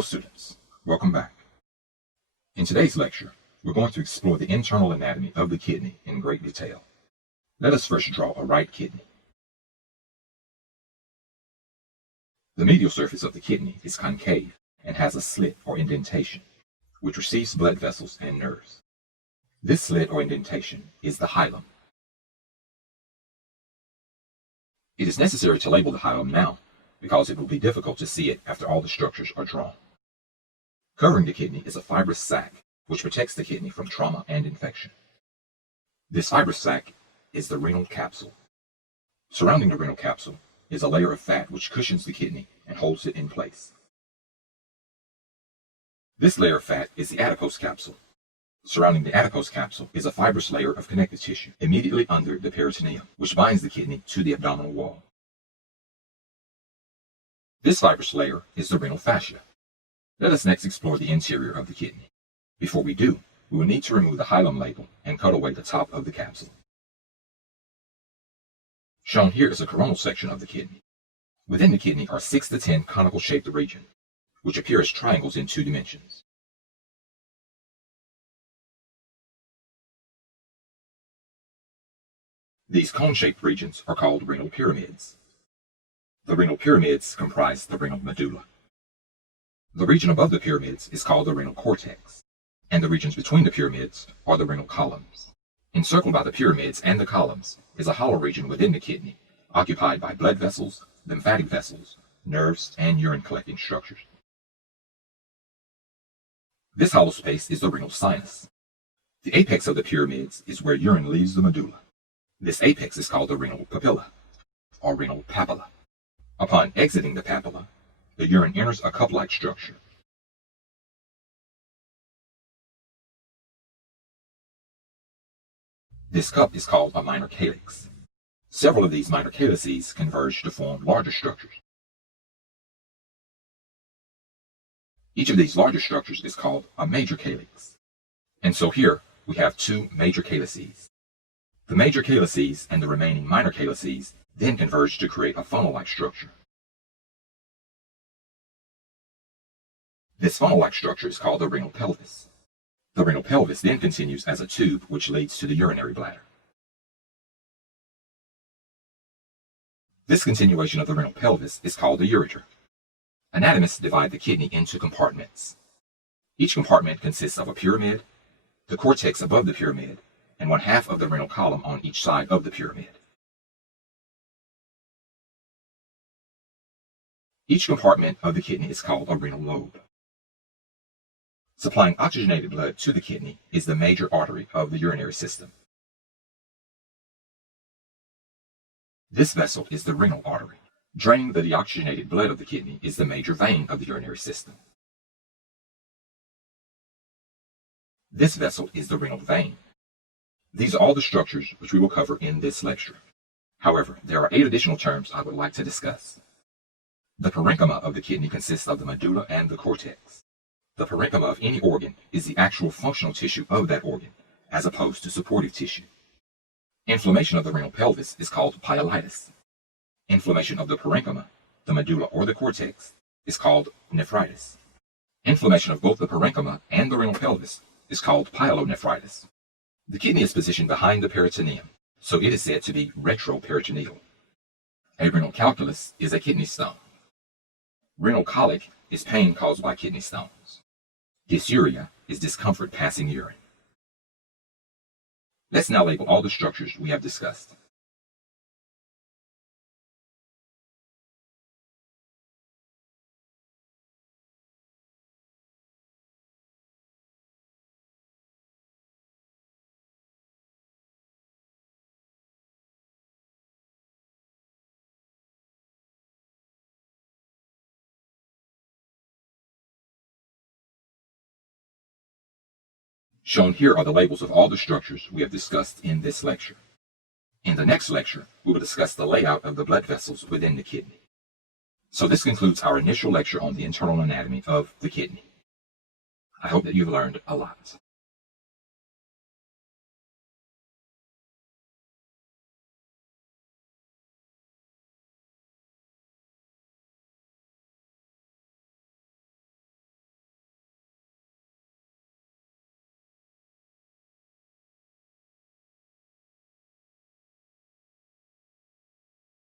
Hello students, welcome back. In today's lecture, we're going to explore the internal anatomy of the kidney in great detail. Let us first draw a right kidney. The medial surface of the kidney is concave and has a slit or indentation, which receives blood vessels and nerves. This slit or indentation is the hilum. It is necessary to label the hilum now, because it will be difficult to see it after all the structures are drawn. Covering the kidney is a fibrous sac, which protects the kidney from trauma and infection. This fibrous sac is the renal capsule. Surrounding the renal capsule is a layer of fat which cushions the kidney and holds it in place. This layer of fat is the adipose capsule. Surrounding the adipose capsule is a fibrous layer of connective tissue immediately under the peritoneum, which binds the kidney to the abdominal wall. This fibrous layer is the renal fascia. Let us next explore the interior of the kidney. Before we do, we will need to remove the hilum label and cut away the top of the capsule. Shown here is a coronal section of the kidney. Within the kidney are 6 to 10 conical shaped regions, which appear as triangles in 2 dimensions. These cone-shaped regions are called renal pyramids. The renal pyramids comprise the renal medulla. The region above the pyramids is called the renal cortex, and the regions between the pyramids are the renal columns. Encircled by the pyramids and the columns is a hollow region within the kidney, occupied by blood vessels, lymphatic vessels, nerves, and urine-collecting structures. This hollow space is the renal sinus. The apex of the pyramids is where urine leaves the medulla. This apex is called the renal papilla, or renal papilla. Upon exiting the papilla, the urine enters a cup-like structure. This cup is called a minor calyx. Several of these minor calyces converge to form larger structures. Each of these larger structures is called a major calyx. And so here we have 2 major calyces. The major calyces and the remaining minor calyces then converge to create a funnel-like structure. This funnel-like structure is called the renal pelvis. The renal pelvis then continues as a tube which leads to the urinary bladder. This continuation of the renal pelvis is called the ureter. Anatomists divide the kidney into compartments. Each compartment consists of a pyramid, the cortex above the pyramid, and 1/2 of the renal column on each side of the pyramid. Each compartment of the kidney is called a renal lobe. Supplying oxygenated blood to the kidney is the major artery of the urinary system. This vessel is the renal artery. Draining the deoxygenated blood of the kidney is the major vein of the urinary system. This vessel is the renal vein. These are all the structures which we will cover in this lecture. However, there are 8 additional terms I would like to discuss. The parenchyma of the kidney consists of the medulla and the cortex. The parenchyma of any organ is the actual functional tissue of that organ, as opposed to supportive tissue. Inflammation of the renal pelvis is called pyelitis. Inflammation of the parenchyma, the medulla, or the cortex is called nephritis. Inflammation of both the parenchyma and the renal pelvis is called pyelonephritis. The kidney is positioned behind the peritoneum, so it is said to be retroperitoneal. A renal calculus is a kidney stone. Renal colic is pain caused by kidney stones. Dysuria is discomfort passing urine. Let's now label all the structures we have discussed. Shown here are the labels of all the structures we have discussed in this lecture. In the next lecture, we will discuss the layout of the blood vessels within the kidney. So this concludes our initial lecture on the internal anatomy of the kidney. I hope that you've learned a lot.